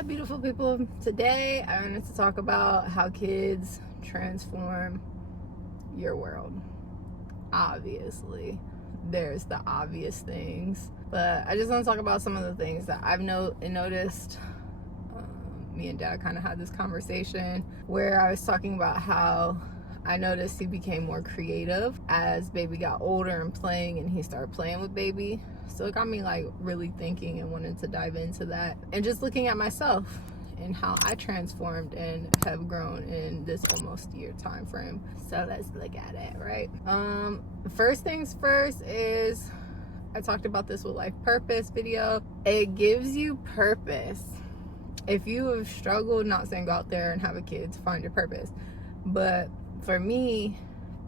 Hi, beautiful people. Today, I wanted to talk about how kids transform your world. Obviously, there's the obvious things, but I just want to talk about some of the things that I've noticed. Me and Dad kind of had this conversation where I was talking about how I noticed he became more creative as baby got older and playing, and he started playing with baby. So it got me like really thinking and wanted to dive into that, and just looking at myself and how I transformed and have grown in this almost year time frame. So let's look at it, right? First things first is, I talked about this with Life Purpose video. It gives you purpose. If you have struggled, not saying go out there and have a kid to find your purpose, but for me,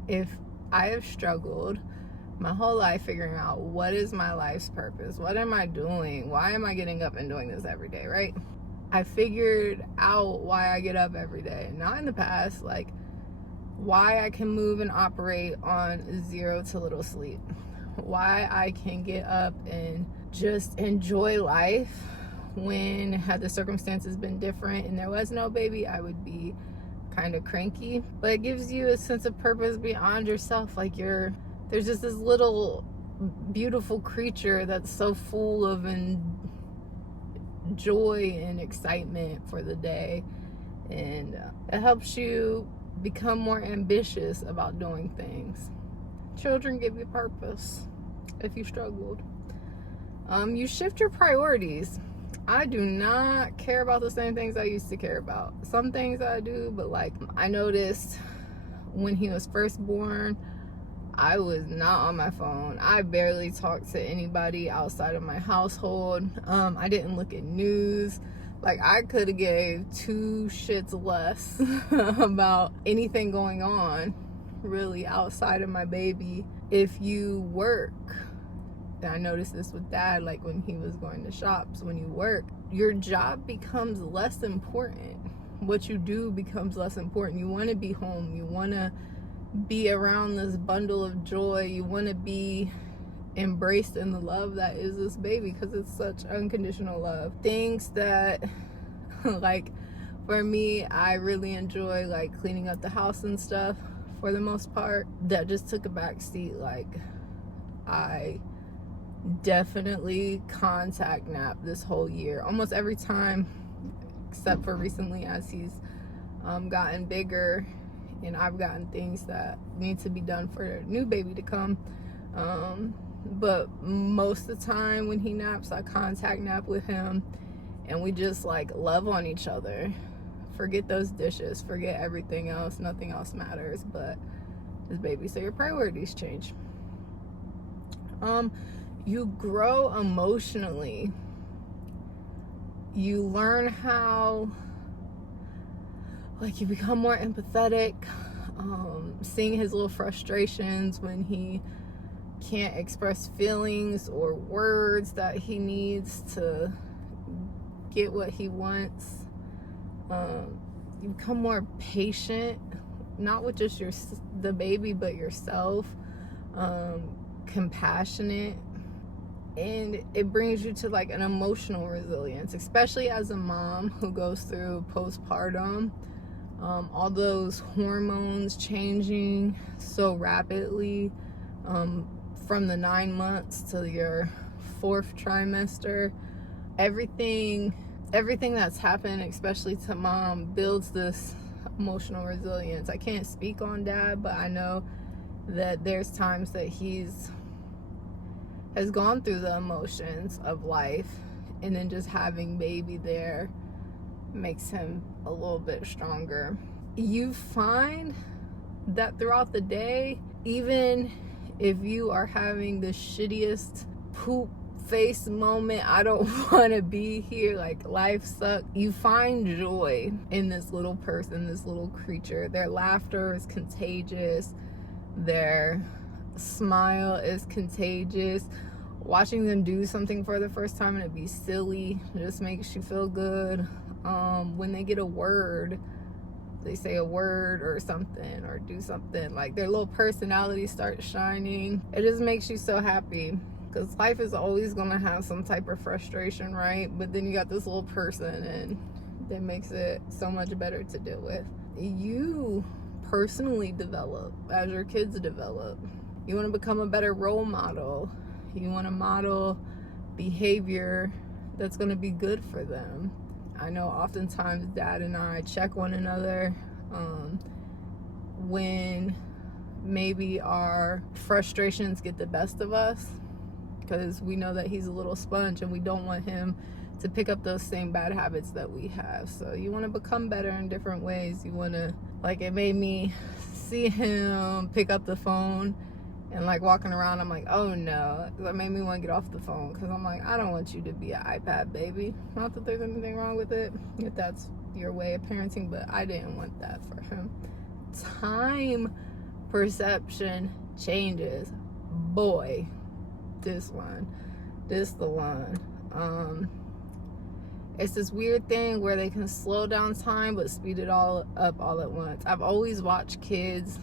if I have struggled my whole life figuring out what is my life's purpose, what am I doing, why am I getting up and doing this every day, right? I figured out why I get up every day, not in the past, like why I can move and operate on zero to little sleep, why I can get up and just enjoy life. When had the circumstances been different and there was no baby, I would be kind of cranky. But it gives you a sense of purpose beyond yourself. Like there's just this little beautiful creature that's so full of joy and excitement for the day, and it helps you become more ambitious about doing things. Children give you purpose if you struggled. You shift your priorities. I do not care about the same things I used to care about. Some things I do, but like I noticed when he was first born, I was not on my phone. I barely talked to anybody outside of my household. I didn't look at news. Like I could have gave two shits less about anything going on really outside of my baby. If you work, and I noticed this with Dad, like when he was going to shops, when you work, your job becomes less important. What you do becomes less important. You want to be home. You want to be around this bundle of joy. You want to be embraced in the love that is this baby, because it's such unconditional love. Things that, like for me, I really enjoy like cleaning up the house and stuff for the most part. That just took a back seat. Like I definitely contact nap this whole year, almost every time, except for recently as he's gotten bigger and I've gotten things that need to be done for a new baby to come. But most of the time when he naps, I contact nap with him, and we just like love on each other. Forget those dishes, forget everything else, nothing else matters but this baby. So your priorities change. You grow emotionally. You learn how, like, you become more empathetic. Seeing his little frustrations when he can't express feelings or words that he needs to get what he wants. You become more patient, not with just the baby, but yourself. Compassionate. And it brings you to like an emotional resilience, especially as a mom who goes through postpartum. All those hormones changing so rapidly, from the 9 months to your 4th trimester. Everything that's happened, especially to mom, builds this emotional resilience. I can't speak on Dad, but I know that there's times that has gone through the emotions of life, and then just having baby there makes him a little bit stronger. You find that throughout the day, even if you are having the shittiest poop face moment, I don't want to be here, like life sucks, you find joy in this little person, this little creature. Their laughter is contagious. Their smile is contagious. Watching them do something for the first time and it be silly just makes you feel good. When they get a word, they say a word or something or do something, like their little personality starts shining. It just makes you so happy. because life is always going to have some type of frustration, right? But then you got this little person, and that makes it so much better to deal with. You personally develop as your kids develop. You want to become a better role model. You want to model behavior that's going to be good for them. I know oftentimes Dad and I check one another when maybe our frustrations get the best of us, because we know that he's a little sponge and we don't want him to pick up those same bad habits that we have. So you want to become better in different ways. You want to, like, it made me see him pick up the phone and like walking around, I'm like, oh no. That made me want to get off the phone, because I'm like, I don't want you to be an iPad baby. Not that there's anything wrong with it, if that's your way of parenting, but I didn't want that for him. Time perception changes. Boy, this the one. It's this weird thing where they can slow down time but speed it all up all at once. I've always watched kids,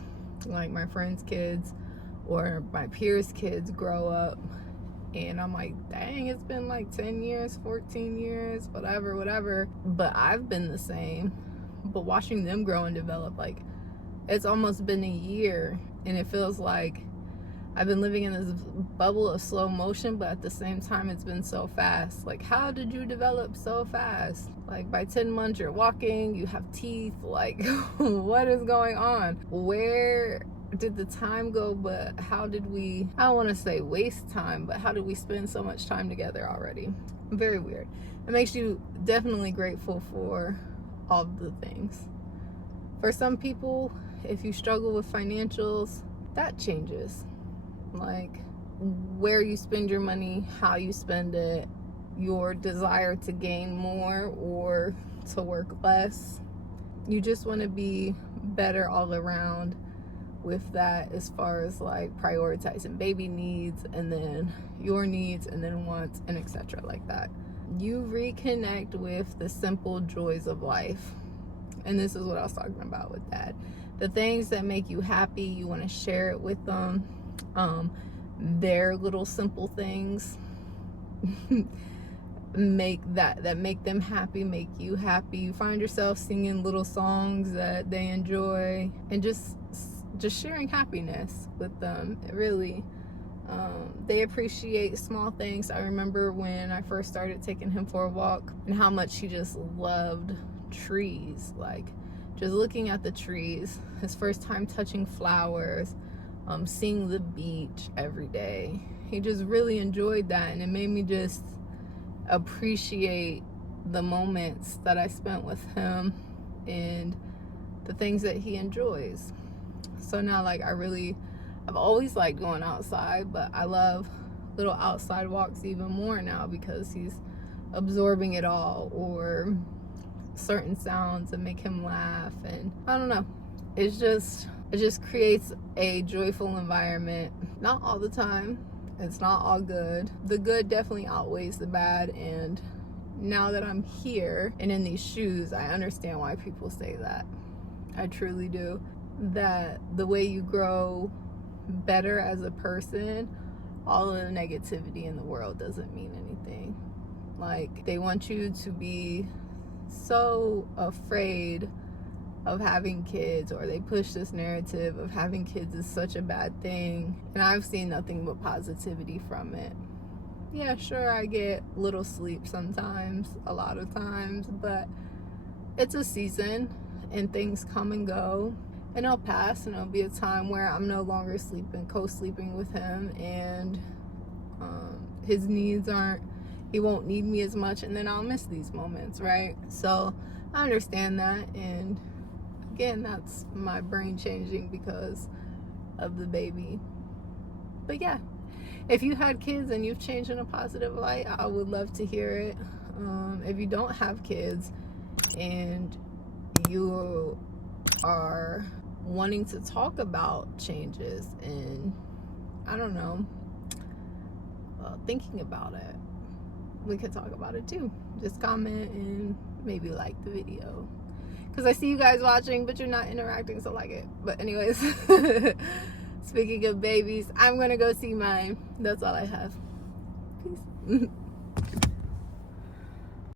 like my friends' kids or my peers' kids, grow up, and I'm like, dang, it's been like 10 years, 14 years, whatever. But I've been the same. But watching them grow and develop, like, it's almost been a year, and it feels like I've been living in this bubble of slow motion, but at the same time, it's been so fast. Like, how did you develop so fast? Like, by 10 months, you're walking, you have teeth. Like, what is going on? Where did the time go? But how did we, I don't want to say waste time, but how did we spend so much time together already? Very weird. It makes you definitely grateful for all the things. For some people, if you struggle with financials, that changes. Like, where you spend your money, how you spend it, your desire to gain more or to work less. You just want to be better all around with that, as far as like prioritizing baby needs and then your needs and then wants and etc. like that. You reconnect with the simple joys of life. And this is what I was talking about with Dad. The things that make you happy, you want to share it with them. Their little simple things make them happy, make you happy. You find yourself singing little songs that they enjoy, and just sharing happiness with them. It really, they appreciate small things. I remember when I first started taking him for a walk and how much he just loved trees. Like, just looking at the trees, his first time touching flowers, seeing the beach every day. He just really enjoyed that, and it made me just appreciate the moments that I spent with him and the things that he enjoys. So now, like, I've always liked going outside, but I love little outside walks even more now, because he's absorbing it all, or certain sounds that make him laugh, and I don't know, it just creates a joyful environment. Not all the time, it's not all good. The good definitely outweighs the bad, and now that I'm here and in these shoes, I understand why people say that. I truly do. That the way you grow better as a person, all of the negativity in the world doesn't mean anything. Like, they want you to be so afraid of having kids, or they push this narrative of having kids is such a bad thing, and I've seen nothing but positivity from it. Yeah, sure, I get little sleep sometimes, a lot of times, but it's a season and things come and go, and it'll pass, and it'll be a time where I'm no longer co-sleeping with him, and his needs he won't need me as much, and then I'll miss these moments, right? So I understand that, and again, that's my brain changing because of the baby. But yeah, if you had kids and you've changed in a positive light, I would love to hear it. If you don't have kids and you are wanting to talk about changes and, I don't know, thinking about it, we could talk about it too. Just comment and maybe like the video, because I see you guys watching but you're not interacting, so like it. But anyways, speaking of babies, I'm gonna go see mine. That's all I have. Peace.